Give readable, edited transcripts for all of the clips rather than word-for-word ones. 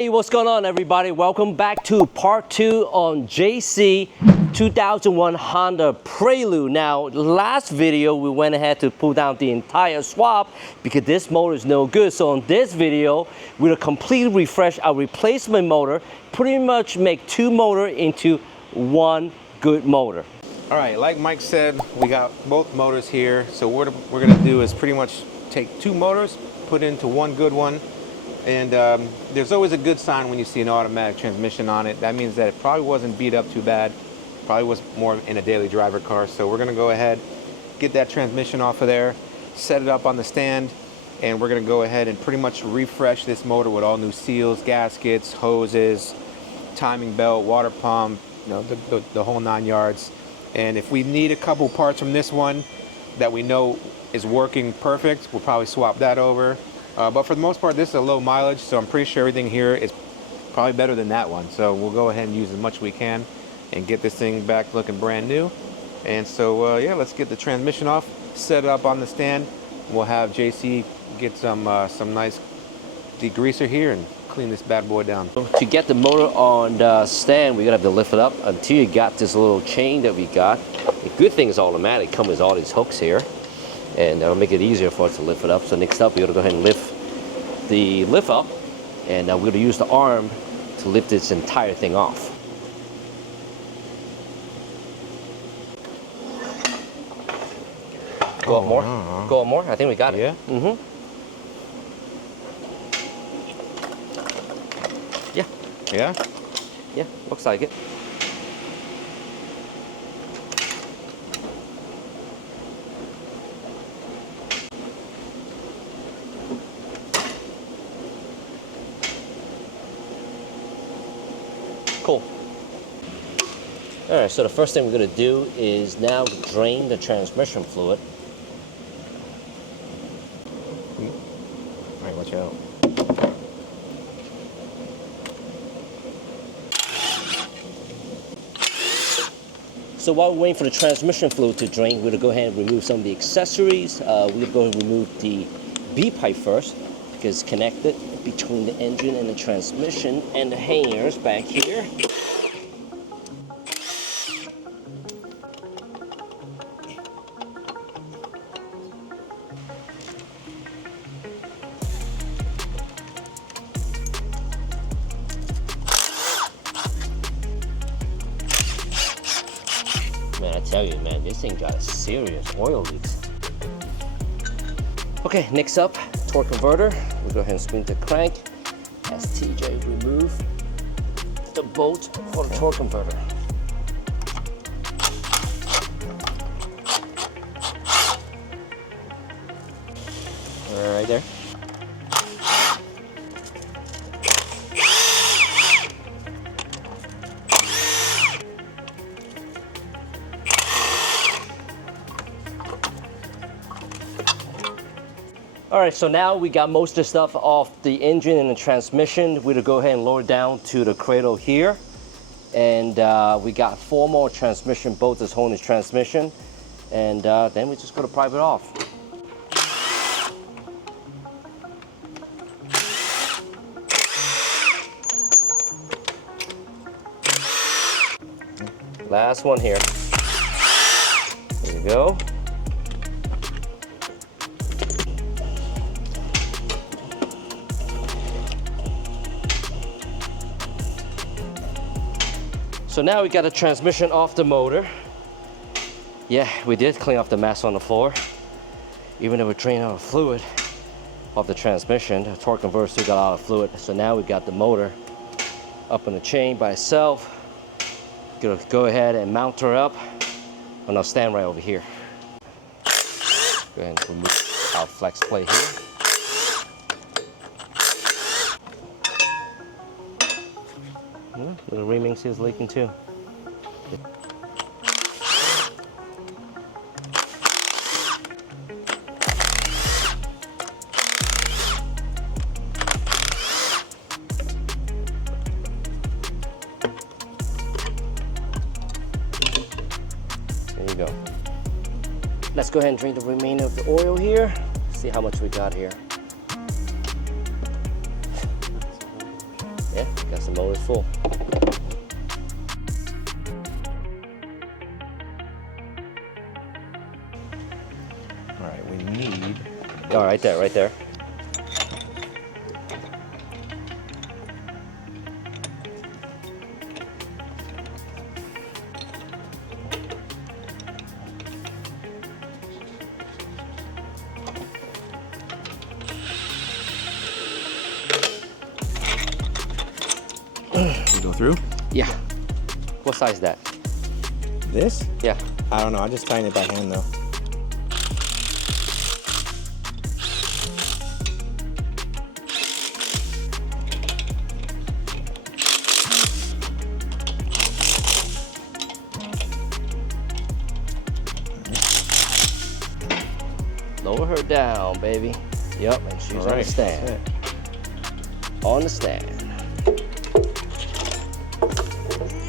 Hey, what's going on, everybody? Welcome back to part 2 on JC 2001 Honda Prelude. Now, last video we went ahead to pull down the entire swap because this motor is no good. So on this video, we'll completely refresh our replacement motor, pretty much make 2 motors into 1 good motor. All right, like Mike said, we got both motors here. So what we're gonna do is pretty much take 2 motors, put into 1 good one. And there's always a good sign when you see an automatic transmission on it. That means that it probably wasn't beat up too bad. Probably was more in a daily driver car. So we're gonna go ahead, get that transmission off of there, set it up on the stand, and we're gonna go ahead and pretty much refresh this motor with all new seals, gaskets, hoses, timing belt, water pump, you know, the whole 9 yards. And if we need a couple parts from this one that we know is working perfect, we'll probably swap that over. But for the most part, this is a low mileage, so I'm pretty sure everything here is probably better than that one. So we'll go ahead and use as much as we can and get this thing back looking brand new. And so, yeah, let's get the transmission off, set it up on the stand. We'll have JC get some nice degreaser here and clean this bad boy down. To get the motor on the stand, we're gonna have to lift it up until you got this little chain that we got. The good thing is automatic, comes with all these hooks here, and that'll make it easier for us to lift it up. So next up, we're gonna go ahead and lift the lift up, and we're going to use the arm to lift this entire thing off. Go up more. Go up more. I think we got it. Yeah. Yeah. Yeah. Yeah. Looks like it. Cool. All right, so the first thing we're going to do is now drain the transmission fluid. All right, watch out. So while we're waiting for the transmission fluid to drain, we're going to go ahead and remove some of the accessories. We're going to go ahead and remove the B pipe first because it's connected between the engine and the transmission and the hangers back here. Man, I tell you, man, this thing got a serious oil leaks. Okay, next up, torque converter. We'll go ahead and spin the crank as TJ remove the bolt for the torque converter. Right there. All right, so now we got most of the stuff off the engine and the transmission. We'll go ahead and lower down to the cradle here. And we got 4 more transmission bolts that's holding the transmission. And then we're just gonna pry it off. Last one here. There you go. So now we got the transmission off the motor. Yeah, we did clean off the mess on the floor. Even though we drained out the fluid off the transmission, the torque converter still got a lot of fluid. So now we got the motor up on the chain by itself. Gonna go ahead and mount her up, and I'll stand right over here. Go ahead and remove our flex plate here. The ring is leaking too. There you go. Let's go ahead and drain the remainder of the oil here. See how much we got here. Yeah, got some motors full. All right, we need. Oh, right there, right there. You go through? Yeah. What size is that? This? Yeah. I don't know. I just tighten it by hand though. Lower her down, baby. Yep, and she's on the stand. On the stand.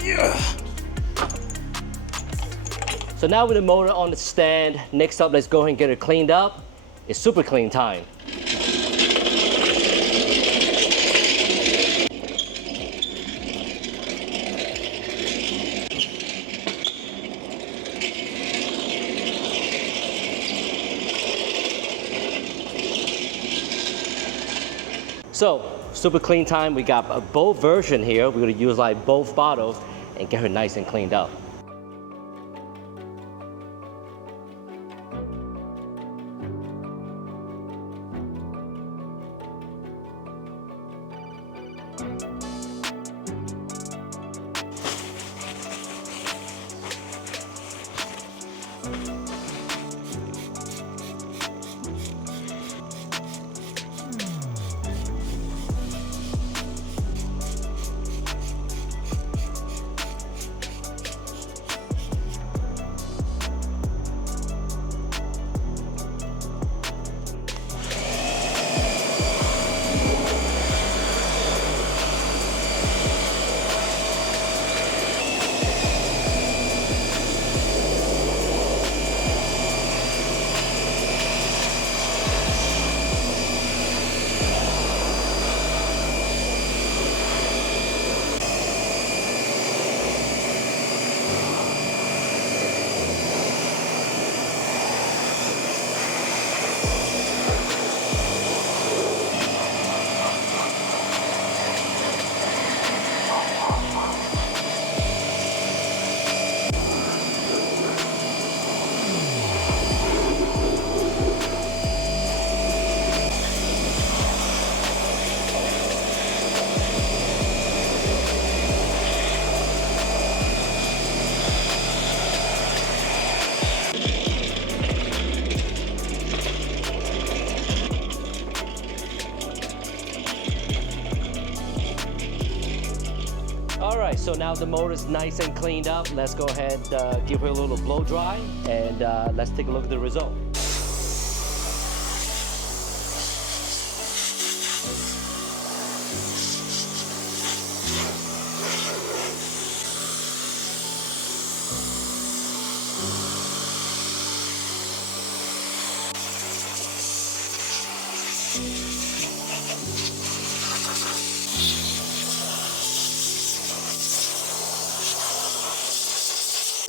Yeah. So now with the motor on the stand, next up, let's go ahead and get it cleaned up. It's super clean time. So, super clean time. We got a both version here. We're gonna use like both bottles and get her nice and cleaned up. Alright, so now the motor's nice and cleaned up. Let's go ahead, give her a little blow dry, and let's take a look at the result.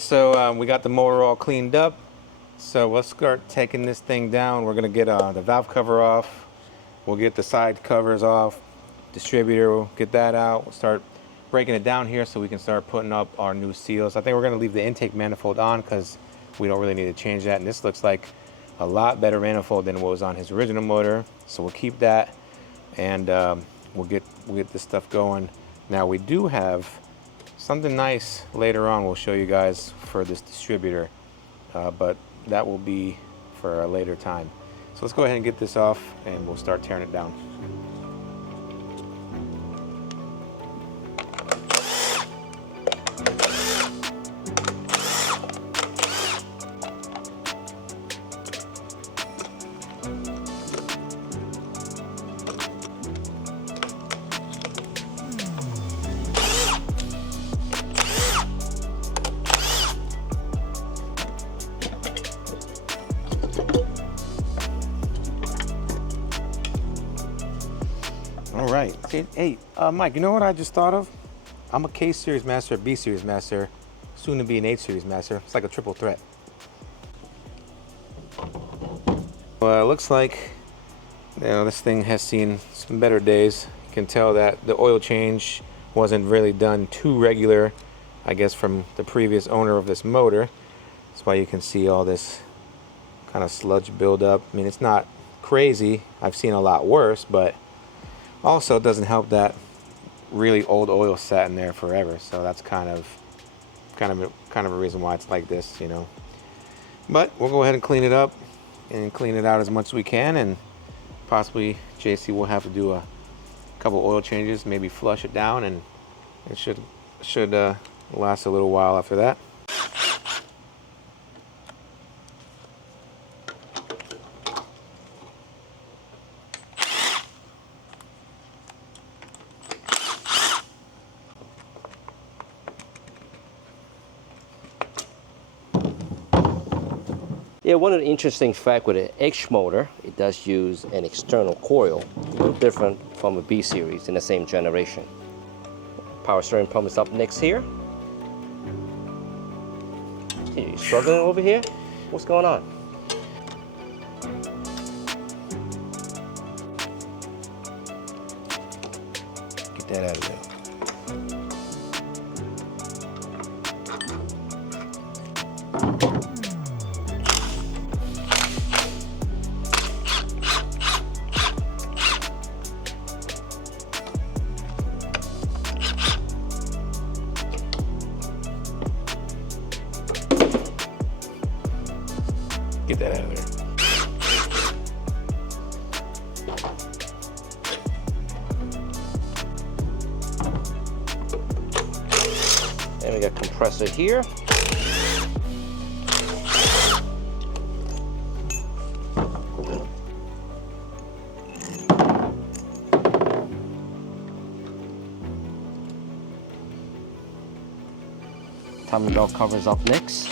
So we got the motor all cleaned up. So let's start taking this thing down. We're gonna get the valve cover off. We'll get the side covers off. Distributor, we'll get that out. We'll start breaking it down here so we can start putting up our new seals. I think we're gonna leave the intake manifold on because we don't really need to change that. And this looks like a lot better manifold than what was on his original motor. So we'll keep that, and we'll get this stuff going. Now we do have something nice later on we'll show you guys for this distributor, but that will be for a later time. So let's go ahead and get this off and we'll start tearing it down. Okay, hey, Mike, you know what I just thought of? I'm a K Series master, B Series master, soon to be an H Series master. It's like a triple threat. Well, it looks like, you know, this thing has seen some better days. You can tell that the oil change wasn't really done too regular, I guess, from the previous owner of this motor. That's why you can see all this kind of sludge buildup. I mean, it's not crazy. I've seen a lot worse, but also it doesn't help that really old oil sat in there forever. So that's kind of a reason why it's like this, you know. But we'll go ahead and clean it up and clean it out as much as we can, and possibly JC will have to do a couple oil changes, maybe flush it down, and it should last a little while after that. Yeah, one of the interesting facts with an H motor, it does use an external coil, a little different from a B series in the same generation. Power steering pump is up next here. Hey, you struggling over here? What's going on? Get that out of there. Get that out of there. And we got compressor here. Timing belt covers up next.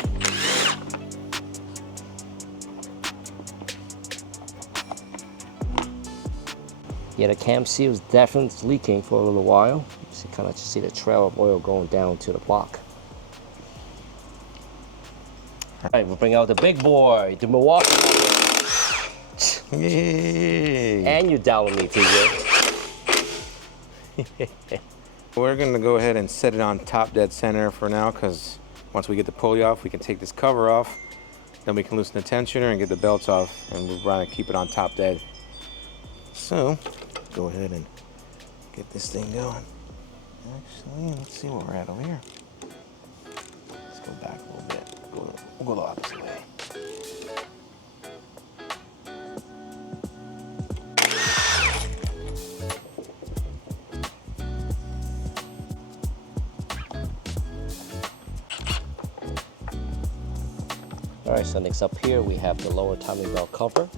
Yeah, the cam seal is definitely leaking for a little while. You kind of just see the trail of oil going down to the block. All right, we'll bring out the big boy, the Milwaukee. Yay. And you down with me, TJ. We're gonna go ahead and set it on top dead center for now, because once we get the pulley off, we can take this cover off. Then we can loosen the tensioner and get the belts off, and we're trying to keep it on top dead. So, go ahead and get this thing going. Actually, let's see where we're at over here. Let's go back a little bit. We'll go the opposite way. All right, so next up here, we have the lower timing belt cover.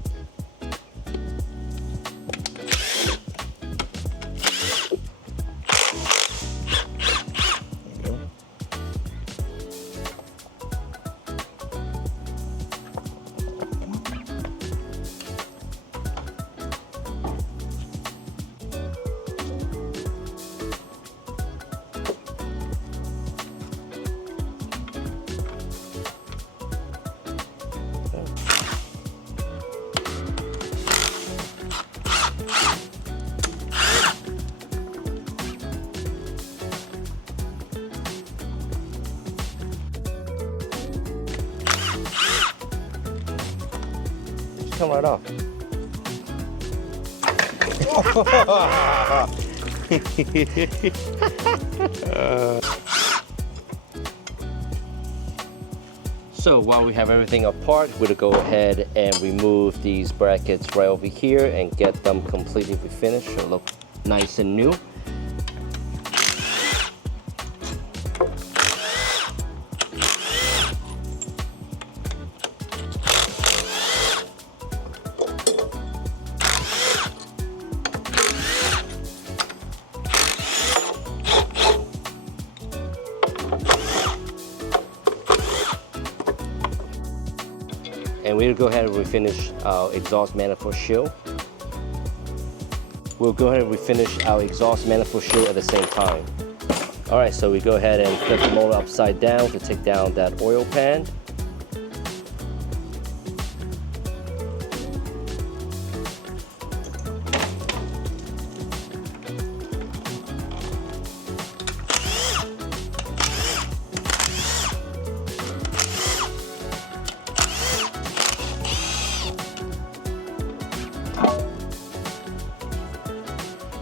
Come right off. So while we have everything apart, we'll go ahead and remove these brackets right over here and get them completely refinished to look nice and new. And we'll go ahead and refinish our exhaust manifold shield. we'll go ahead and refinish our exhaust manifold shield at the same time. All right, so we go ahead and flip the motor upside down to take down that oil pan.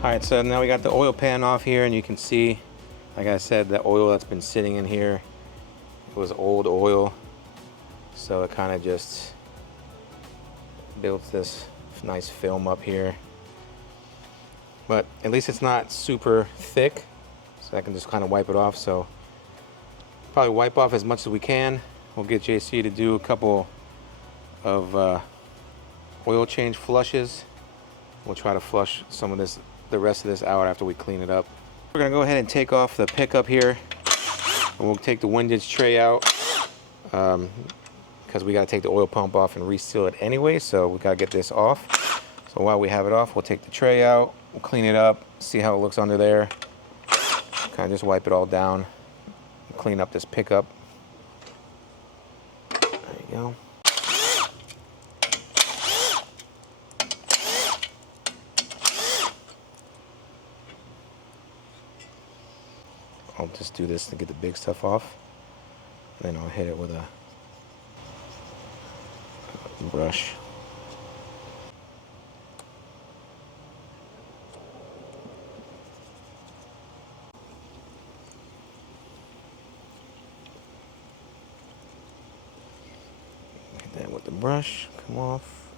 All right, so now we got the oil pan off here, and you can see, like I said, the oil that's been sitting in here, it was old oil, so it kind of just built this nice film up here. But at least it's not super thick, so I can just kind of wipe it off. So probably wipe off as much as we can. We'll get JC to do a couple of oil change flushes. We'll try to flush some of this, the rest of this out after we clean it up. We're gonna go ahead and take off the pickup here, and we'll take the windage tray out because we gotta take the oil pump off and reseal it anyway, so we gotta get this off. So while we have it off, we'll take the tray out, we'll clean it up, see how it looks under there, kind of just wipe it all down, clean up this pickup. There you go. I'll just do this to get the big stuff off. Then I'll hit it with a brush. Hit that with the brush, come off.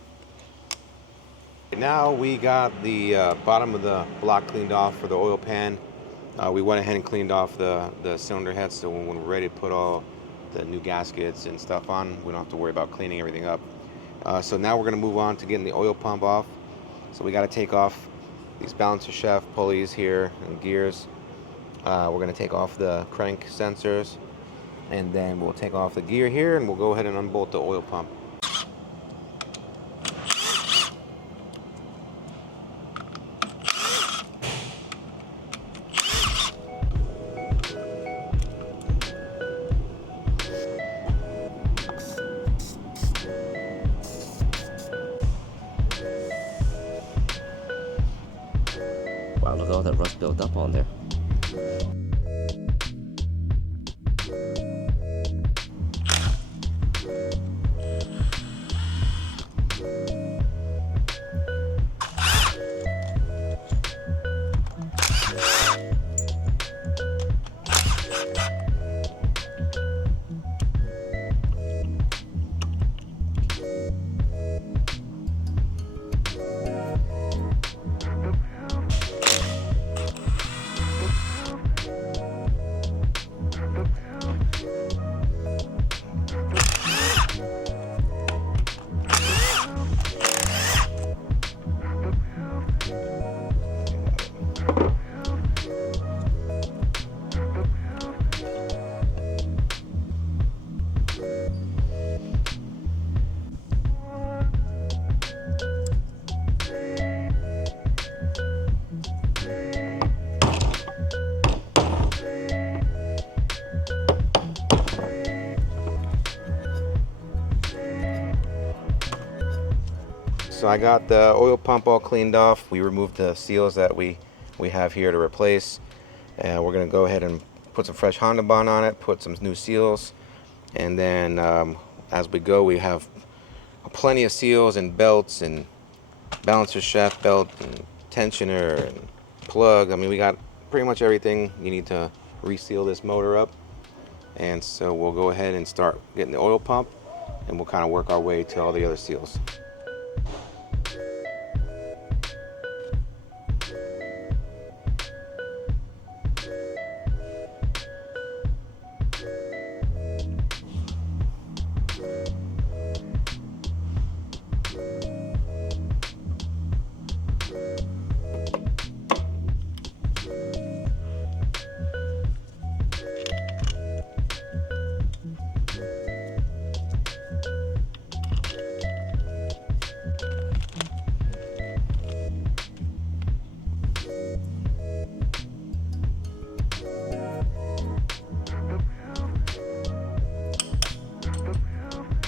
Now we got the bottom of the block cleaned off for the oil pan. We went ahead and cleaned off the cylinder heads, so when we're ready to put all the new gaskets and stuff on, we don't have to worry about cleaning everything up. So now we're going to move on to getting the oil pump off. So we got to take off these balancer shaft pulleys here and gears. We're going to take off the crank sensors, and then we'll take off the gear here, and we'll go ahead and unbolt the oil pump. Wow, look at all that rust built up on there. So I got the oil pump all cleaned off. We removed the seals that we have here to replace. And we're gonna go ahead and put some fresh Honda bond on it, put some new seals. And then as we go, we have plenty of seals and belts and balancer shaft belt and tensioner and plug. I mean, we got pretty much everything you need to reseal this motor up. And so we'll go ahead and start getting the oil pump, and we'll kind of work our way to all the other seals.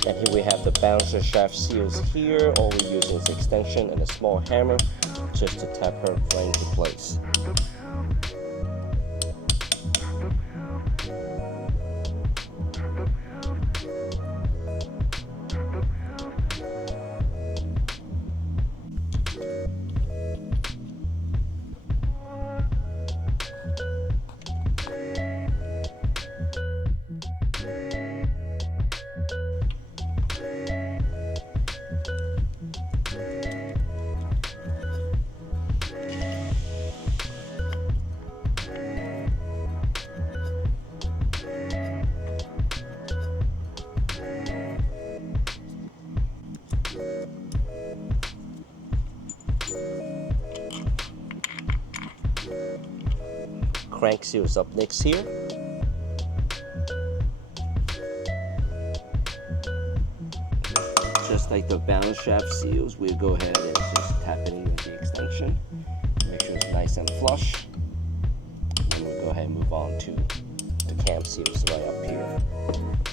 And here we have the bouncer shaft seals here. All we're using is extension and a small hammer just to tap her right into place. Crank seals up next here. Just like the balance shaft seals, we'll go ahead and just tap it in with the extension. Make sure it's nice and flush. And then we'll go ahead and move on to the cam seals right up here.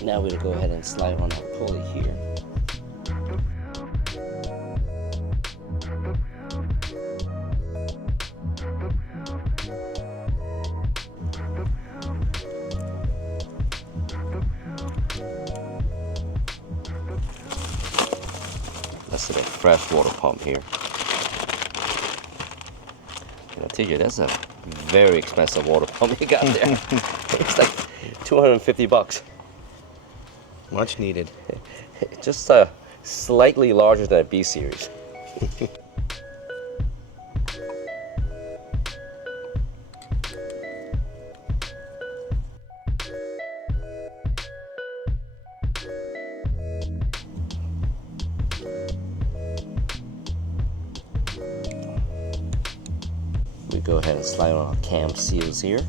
Now we'll go ahead and slide on our pulley here. That's a fresh water pump here. And I tell you, that's a very expensive water pump you got there. It's like 250 bucks. Much needed. Just slightly larger than a B series. We go ahead and slide on our cam seals here.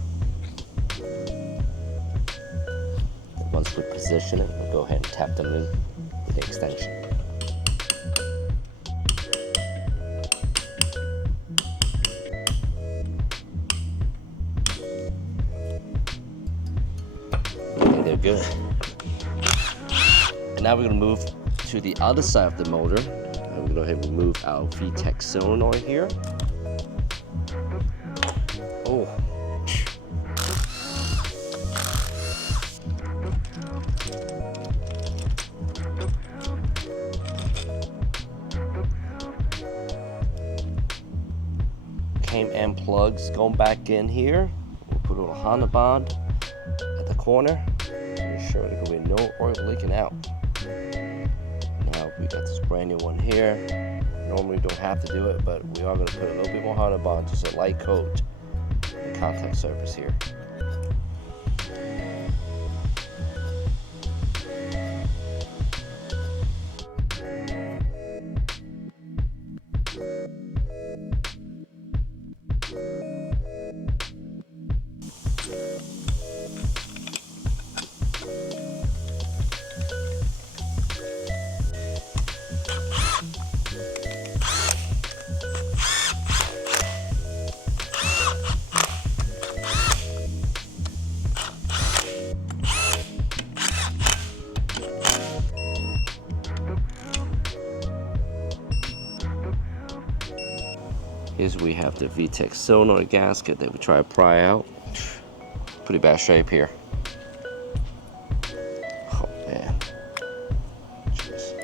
Once we position it, we'll go ahead and tap them in with the extension. I think they're good. And now we're going to move to the other side of the motor. And we're going to go ahead and remove our Vtec solenoid here. Oh. Came and plugs going back in here. We'll put a little Honda bond at the corner. Ensure there will be no oil leaking out. Now we got this brand new one here. Normally we don't have to do it, but we are going to put a little bit more Honda bond, just a light coat, the contact surface here. Here's we have the Vtec solenoid gasket that we try to pry out. Pretty bad shape here. Oh man. Jeez.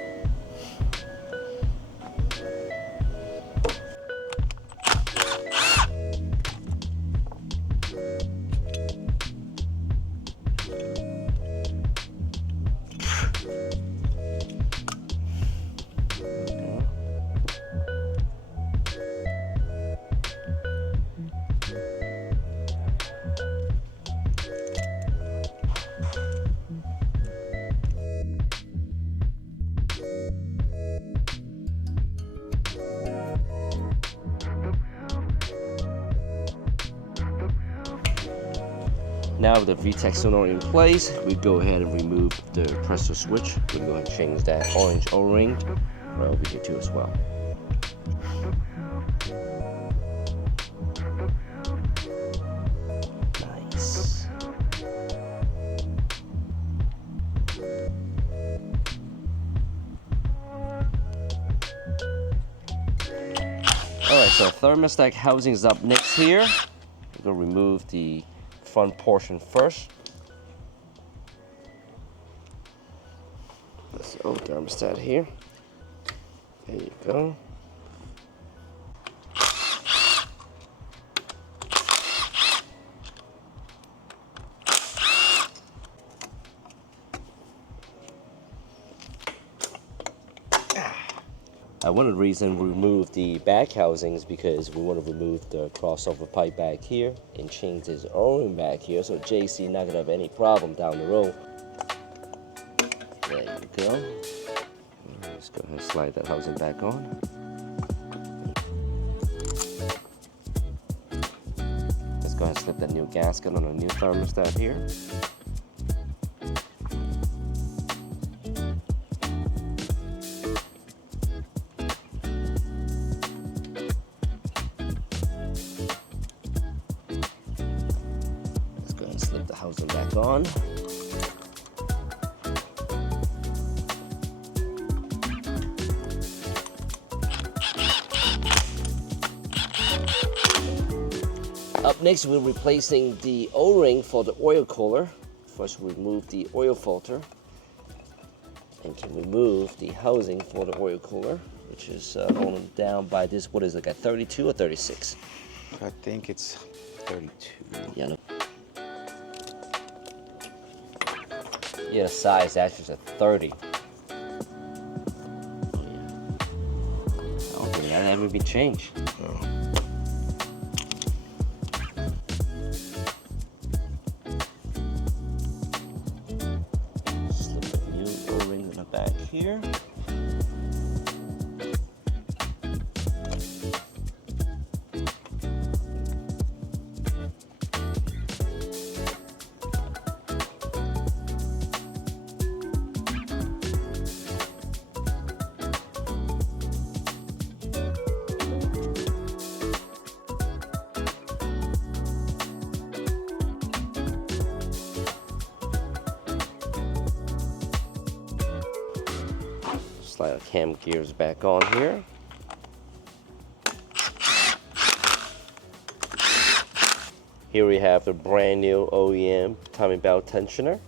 Now with the Vtec solenoid in place, we go ahead and remove the pressure switch. We go ahead and change that orange O-ring right over here too as well. Nice. so thermostat housing is up next here. We're gonna remove the front portion first. This old thermostat here. There you go. One of the reasons we removed the back housing is because we want to remove the crossover pipe back here and change his O-ring back here, so JC not gonna have any problem down the road. There you go. Let's go ahead and slide that housing back on. Let's go ahead and slip that new gasket on the new thermostat here. Slip the housing back on. Up next, we're replacing the O-ring for the oil cooler. First, we remove the oil filter and can remove the housing for the oil cooler, which is on down by this, what is it, like a 32 or 36? I think it's 32. Yeah. No. Yeah, the size actually is a 30. Oh yeah, that would be changed. Oh. Slip the new O-ring in the back here. Slide the cam gears back on here. Here we have the brand new OEM timing belt tensioner.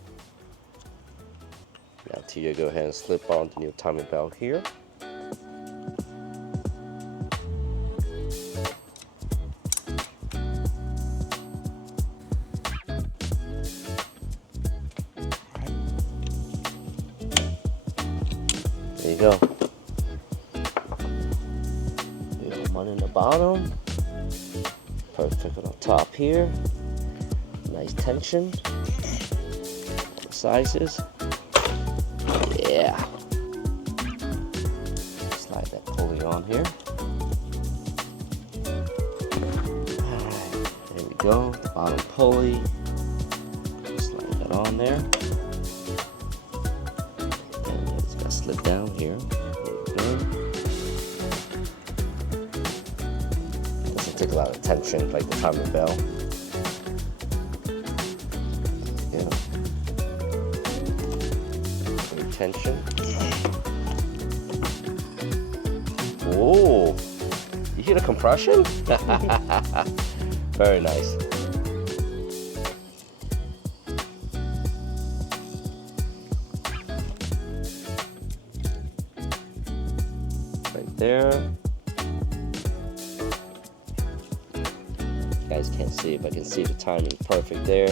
Now Tia, go ahead and slip on the new timing belt here. There you go. One in the bottom. Perfect on the top here. Nice tension. Sizes. Yeah. Slide that pulley on here. Alright, there we go. The bottom pulley. Slide that on there. Slip down here. There you go. Doesn't take a lot of tension like the timing bell. Yeah. Good tension. Whoa! You hear the compression? Very nice. There. You guys can't see it, but I can see the timing perfect there.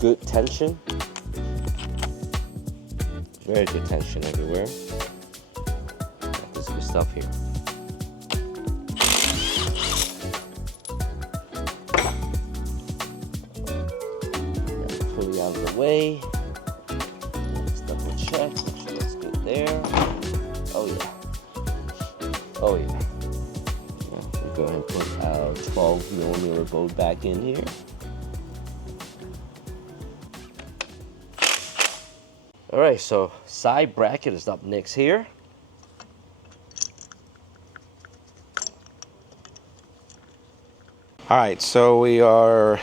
Good tension. Very good tension everywhere. This good stuff here. Pull it out of the way. Let's double check. Make sure that's good there. Oh yeah. Oh yeah. We'll go ahead and put our 12mm bolt back in here. All right, so side bracket is up next here. All right, so we are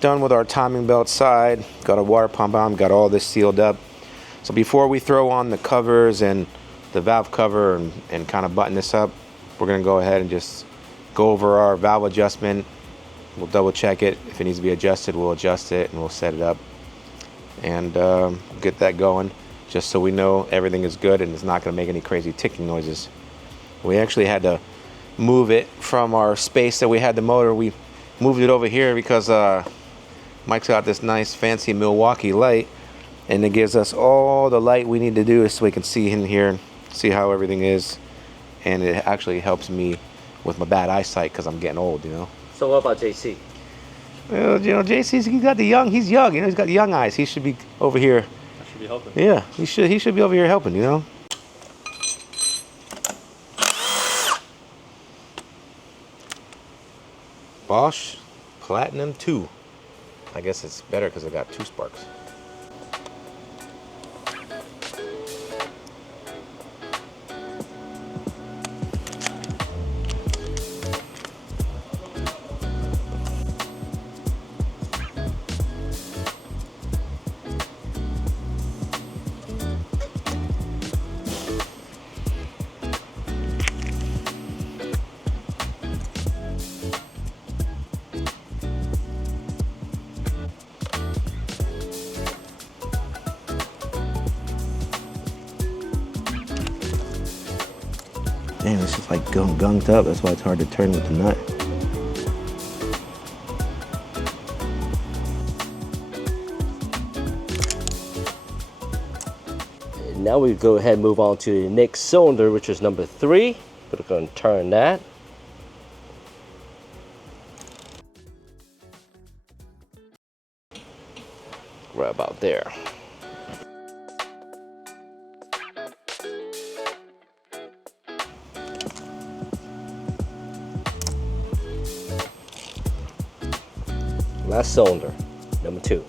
done with our timing belt side. Got a water pump on, got all this sealed up. So before we throw on the covers and the valve cover and kind of button this up, we're gonna go ahead and just go over our valve adjustment. We'll double check it. If it needs to be adjusted, we'll adjust it and we'll set it up and get that going, just so we know everything is good and it's not going to make any crazy ticking noises. We actually had to move it from our space that we had the motor. We moved it over here because Mike's got this nice fancy Milwaukee light, and it gives us all the light we need to do so we can see in here, see how everything is, and it actually helps me with my bad eyesight because I'm getting old, you know. So what about JC? Well, you know, JC's he's young, you know, he's got young eyes. He should be over here. I should be helping. Yeah, he should be over here helping, you know. Bosch Platinum 2. I guess it's better because I got 2 sparks. Damn, it's just like gunged up. That's why it's hard to turn with the nut. Now we go ahead and move on to the next cylinder, which is number 3. We're going to turn that. Right about there. Last cylinder, number 2.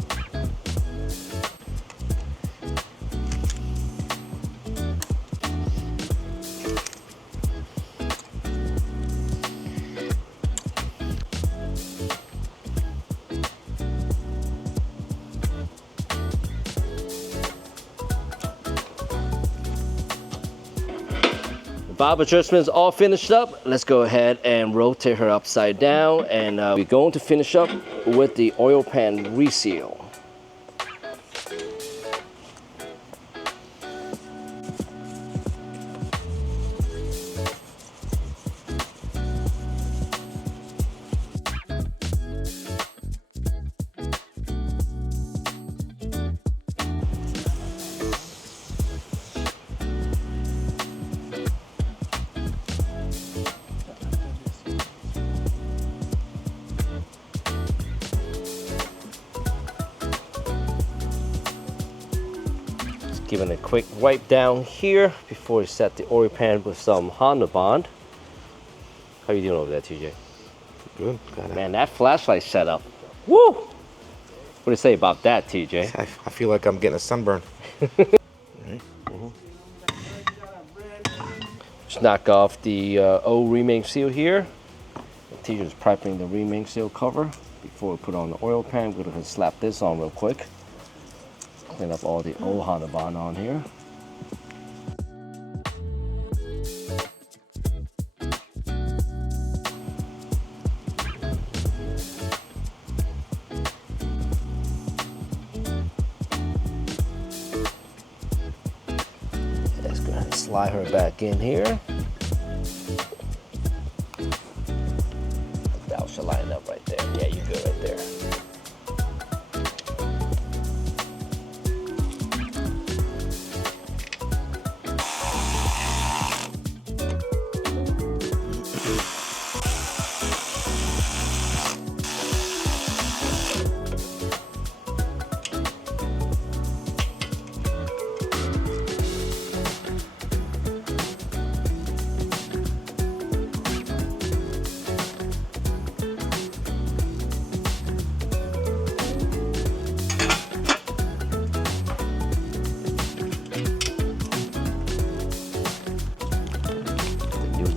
Valve adjustments all finished up. Let's go ahead and rotate her upside down, and we're going to finish up with the oil pan reseal. Giving a quick wipe down here before we set the oil pan with some Honda Bond. How you doing over there, TJ? Good. Man, that flashlight setup. Woo! What do you say about that, TJ? I feel like I'm getting a sunburn. Just knock off the old remake seal here. TJ's prepping the remake seal cover before we put on the oil pan. We're going to slap this on real quick. Clean up all the old Honda Bond on here. Let's go ahead and slide her back in here. That should line up right there. Yeah, you're good right there.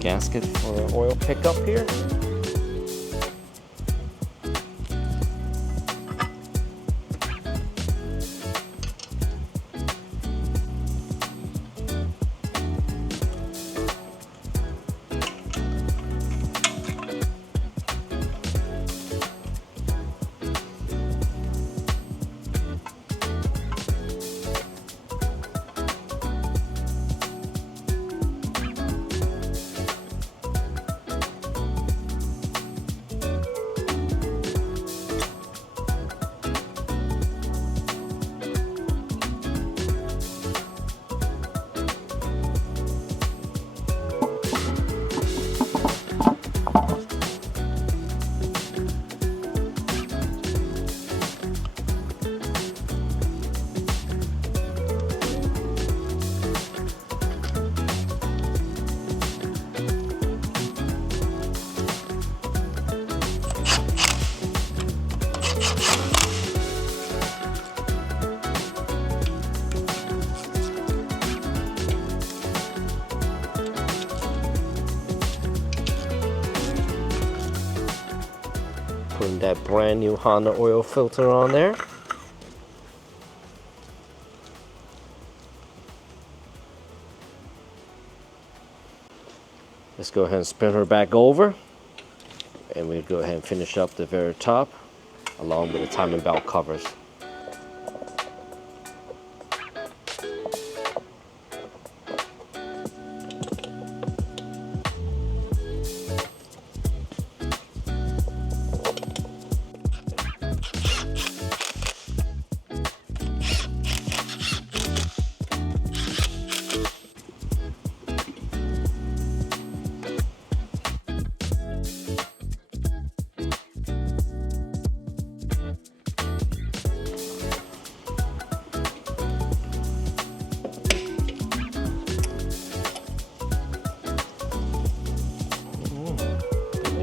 Gasket for oil pickup here. that brand new Honda oil filter on there. Let's go ahead and spin her back over, and we'll go ahead and finish up the very top along with the timing belt covers.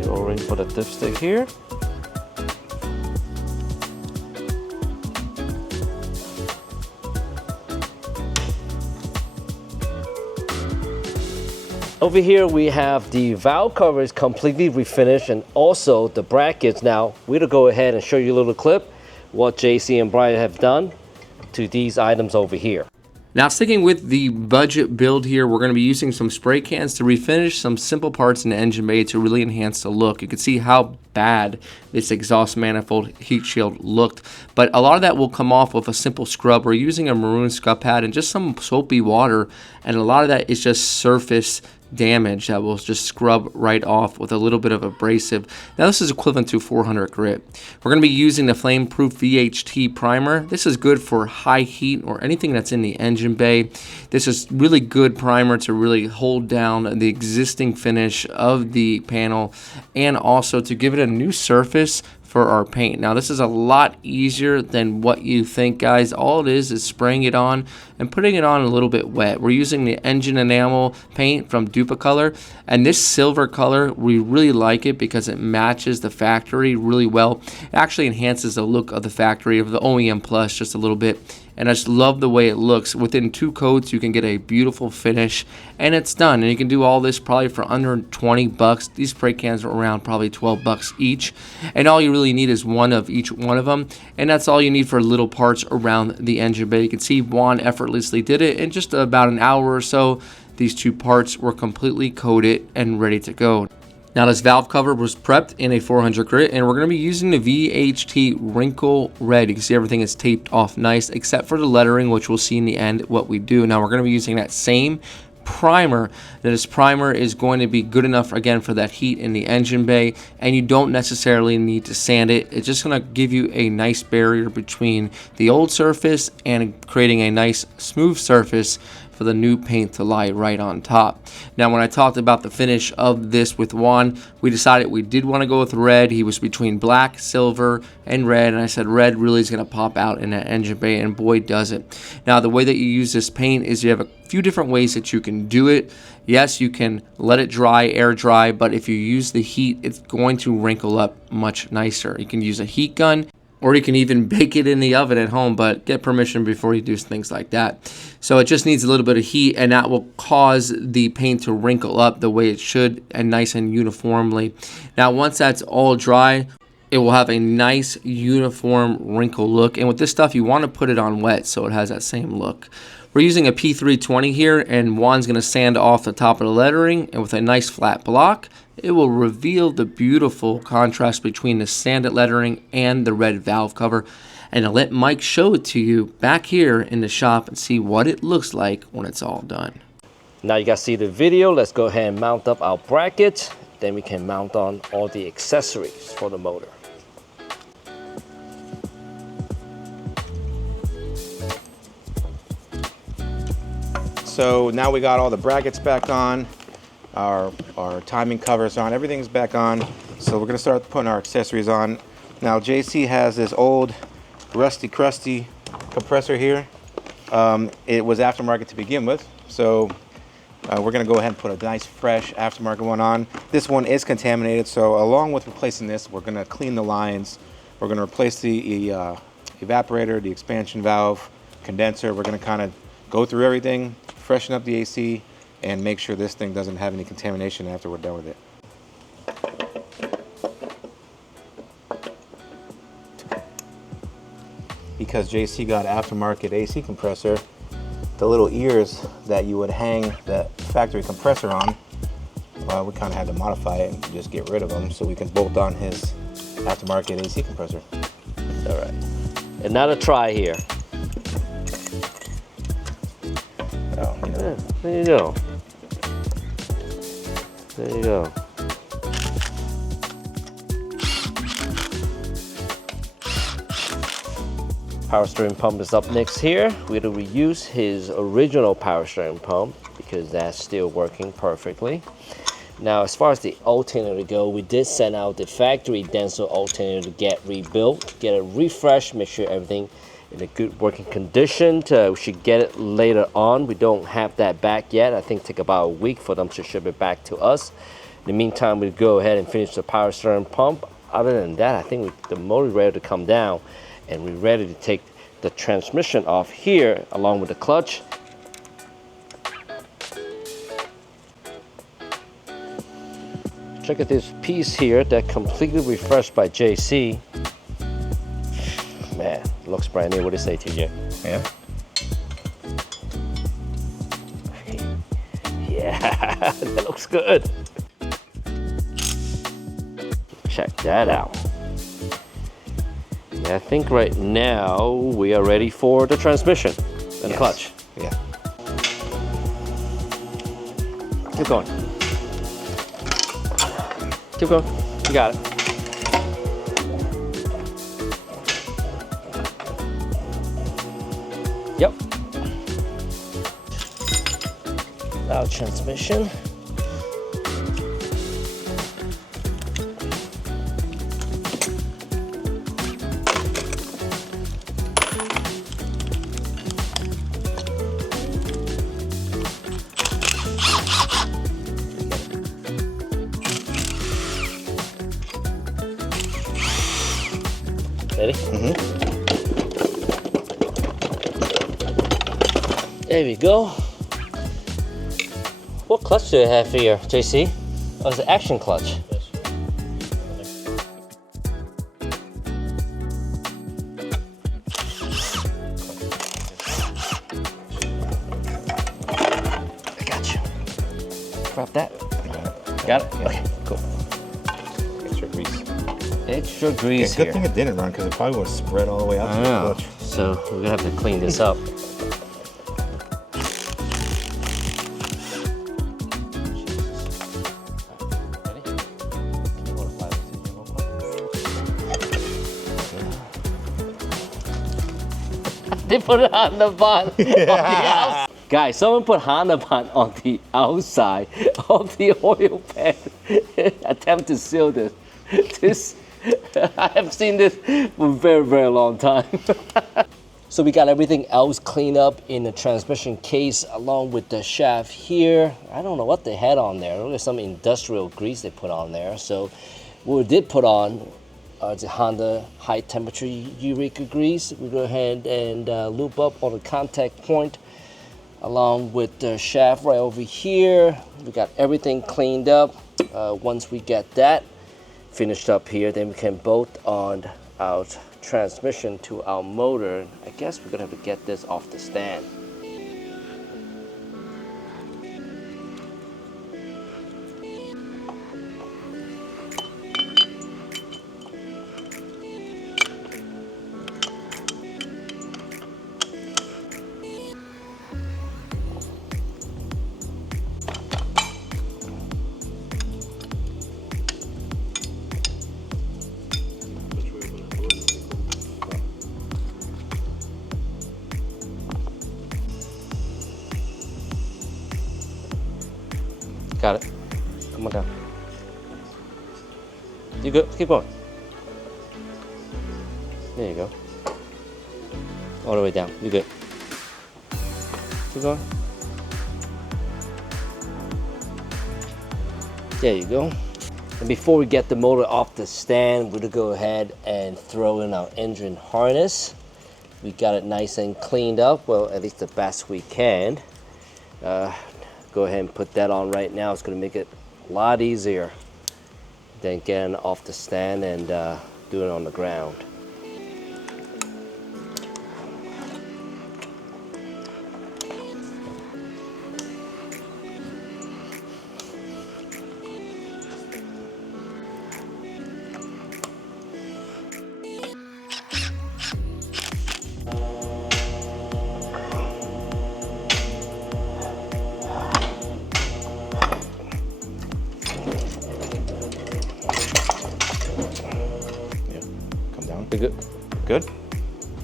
O-ring for the dipstick here. Over here we have the valve covers completely refinished, and also the brackets. Now we'll go ahead and show you a little clip what JC and Brian have done to these items over here. Now, sticking with the budget build here, we're going to be using some spray cans to refinish some simple parts in the engine bay to really enhance the look. You can see how bad this exhaust manifold heat shield looked, but a lot of that will come off with a simple scrub. We're using a maroon scrub pad and just some soapy water, and a lot of that is just surface damage that will just scrub right off with a little bit of abrasive. Now this is equivalent to 400 grit. We're going to be using the flame proof VHT primer. This is good for high heat or anything that's in the engine bay. This is really good primer to really hold down the existing finish of the panel and also to give it a new surface for our paint. Now this is a lot easier than what you think, guys. All it is spraying it on and putting it on a little bit wet. We're using the engine enamel paint from Dupacolor, and this silver color, we really like it because it matches the factory really well. It actually enhances the look of the factory, of the OEM Plus, just a little bit. And I just love the way it looks. Within 2 coats, you can get a beautiful finish, and it's done. And you can do all this probably for under 20 bucks. These spray cans are around probably 12 bucks each. And all you really need is one of each one of them. And that's all you need for little parts around the engine bay. You can see Juan effortlessly did it in just about an hour or so. These 2 parts were completely coated and ready to go. Now this valve cover was prepped in a 400 grit, and we're going to be using the VHT Wrinkle Red. You can see everything is taped off nice except for the lettering, which we'll see in the end what we do. Now we're going to be using that same primer. This primer is going to be good enough again for that heat in the engine bay, and you don't necessarily need to sand it. It's just going to give you a nice barrier between the old surface and creating a nice smooth surface for the new paint to lie right on top. Now when I talked about the finish of this with Juan, we decided we did want to go with red. He was between black, silver, and red, and I said red really is going to pop out in that engine bay, and boy does it. Now the way that you use this paint is you have a few different ways that you can do it. Yes, you can let it dry, air dry, but if you use the heat, it's going to wrinkle up much nicer. You can use a heat gun, or you can even bake it in the oven at home, but get permission before you do things like that. So it just needs a little bit of heat, and that will cause the paint to wrinkle up the way it should and nice and uniformly. Now once that's all dry, it will have a nice uniform wrinkle look, and with this stuff you want to put it on wet so it has that same look. We're using a P320 here, and Juan's going to sand off the top of the lettering, and with a nice flat block, it will reveal the beautiful contrast between the sanded lettering and the red valve cover. And I'll let Mike show it to you back here in the shop and see what it looks like when it's all done. Now you guys see the video. Let's go ahead and mount up our brackets. Then we can mount on all the accessories for the motor. So now we got all the brackets back on, our timing covers on, everything's back on. So we're gonna start putting our accessories on. Now JC has this old rusty crusty compressor here. It was aftermarket to begin with, so we're gonna go ahead and put a nice fresh aftermarket one on. This one is contaminated, so along with replacing this, we're gonna clean the lines. We're gonna replace the evaporator, the expansion valve, condenser. We're gonna kind of go through everything, freshen up the AC, and make sure this thing doesn't have any contamination after we're done with it. because JC got aftermarket AC compressor, the little ears that you would hang the factory compressor on, we kind of had to modify it and just get rid of them so we can bolt on his aftermarket AC compressor. All right. Another try here. Oh, you know. Yeah, there you go. There you go. Power steering pump is up next here. We're going to reuse his original power steering pump because that's still working perfectly. Now, as far as the alternator go, we did send out the factory Denso alternator to get rebuilt, get it refreshed, make sure everything in a good working condition. We should get it later on. We don't have that back yet. I think take about a week for them to ship it back to us. In the meantime, we'll go ahead and finish the power steering pump. Other than that, I think the motor is ready to come down, and we're ready to take the transmission off here along with the clutch. Check out this piece here that completely refreshed by JC. Man, it looks brand new. What do you say, TJ? Yeah. Yeah, that looks good. Check that out. Yeah, I think right now we are ready for the transmission and Yes. clutch. Yeah. Keep going. Keep going. You got it. Yep. Now transmission. Ready? Mm-hmm. There we go. What clutch do you have here, JC? Oh, it's the action clutch. I got you. Grab that. Got it? Yeah. Okay, cool. Extra grease. Extra Yeah, grease good here. thing it didn't run because it probably would have spread all the way out I to the know. clutch. So we're gonna have to clean this up. They put it on the bun. On the outside. Guys, someone put Honda bun on the outside of the oil pan. Attempt to seal this. This I have seen this for a very, very long time. So we got everything else cleaned up in the transmission case along with the shaft here. I don't know what they had on there. There's some industrial grease they put on there. So what we did put on the Honda high temperature Eureka grease. We go ahead and loop up on the contact point along with the shaft right over here. We got everything cleaned up. Once we get that finished up here, then we can bolt on our transmission to our motor. I guess we're gonna have to get this off the stand. Got it. Come on down. You good? Keep going. There you go. All the way down. You good? Keep going. There you go. And before we get the motor off the stand, we're gonna go ahead and throw in our engine harness. We got it nice and cleaned up. Well, at least the best we can. Go ahead and put that on right now. It's gonna make it a lot easier than getting off the stand and doing it on the ground.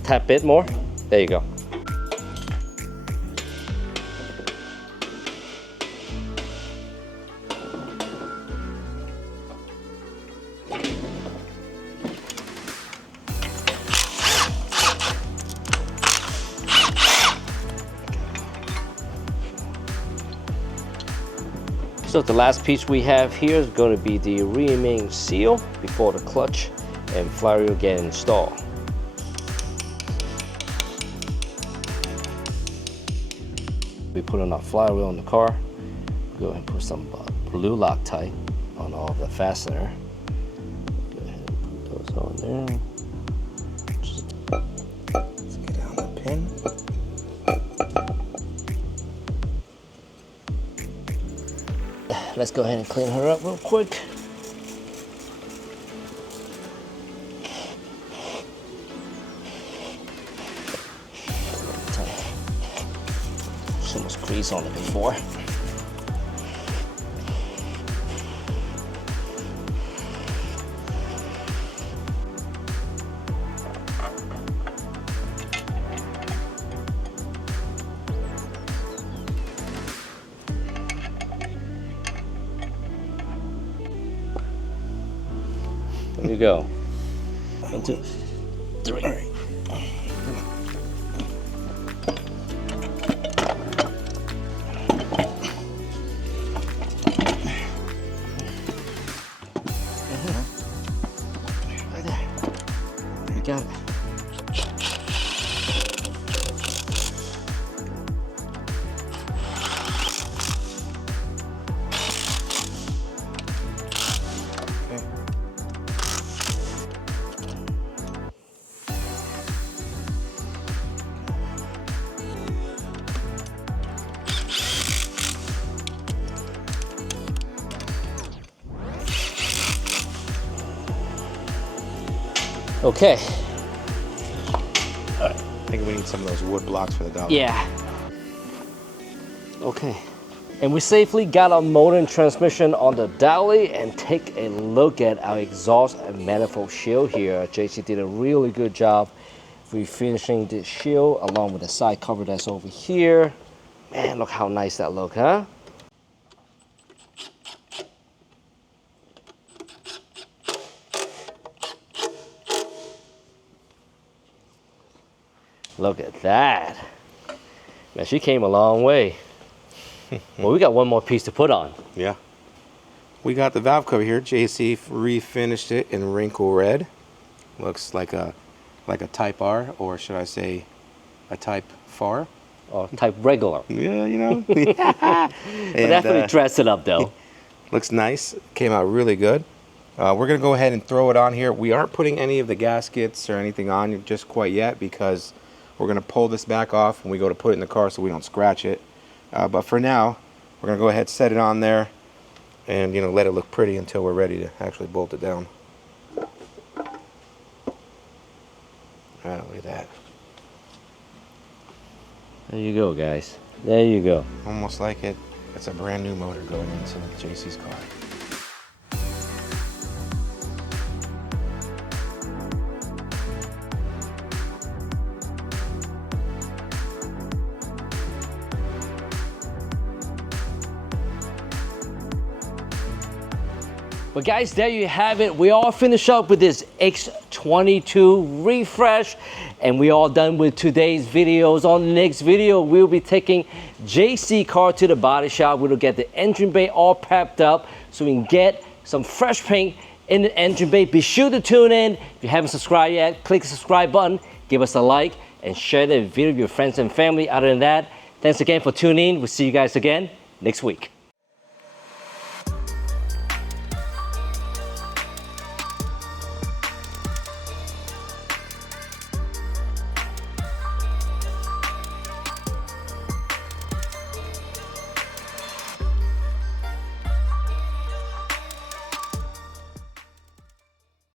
tad bit more. There you go. So the last piece we have here is going to be the reaming seal before the clutch and flywheel get installed. We put on our flywheel in the car. Go ahead and put some blue Loctite on all the fastener. Go ahead and put those on there. Let's get down the pin. Let's go ahead and clean her up real quick. So much grease on it before. There you go. 1, 2, 3. All right. Right there. You got it. Okay. I think we need some of those wood blocks for the dog. Yeah. Okay. And we safely got our motor and transmission on the dolly and take a look at our exhaust and manifold shield here. JC did a really good job refinishing the shield along with the side cover that's over here. Man, look how nice that look, huh? Look at that. Man, she came a long way. Well, we got one more piece to put on. Yeah. We got the valve cover here. JC refinished it in wrinkle red. Looks like a Type R, or should I say a Type FAR? Or type regular. Yeah, you know. But definitely dress it up though. Looks nice. Came out really good. We're going to go ahead and throw it on here. We aren't putting any of the gaskets or anything on just quite yet because we're going to pull this back off when we go to put it in the car so we don't scratch it. But for now, we're going to go ahead and set it on there and, you know, let it look pretty until we're ready to actually bolt it down. Ah, look at that. There you go, guys. There you go. Almost like it's a brand new motor going into JC's car. But guys, there you have it. We all finished up with this H22 refresh, and we all done with today's videos. On the next video, we'll be taking JC car to the body shop. We'll get the engine bay all prepped up so we can get some fresh paint in the engine bay. Be sure to tune in. If you haven't subscribed yet, click the subscribe button, give us a like, and share the video with your friends and family. Other than that, thanks again for tuning in. We'll see you guys again next week.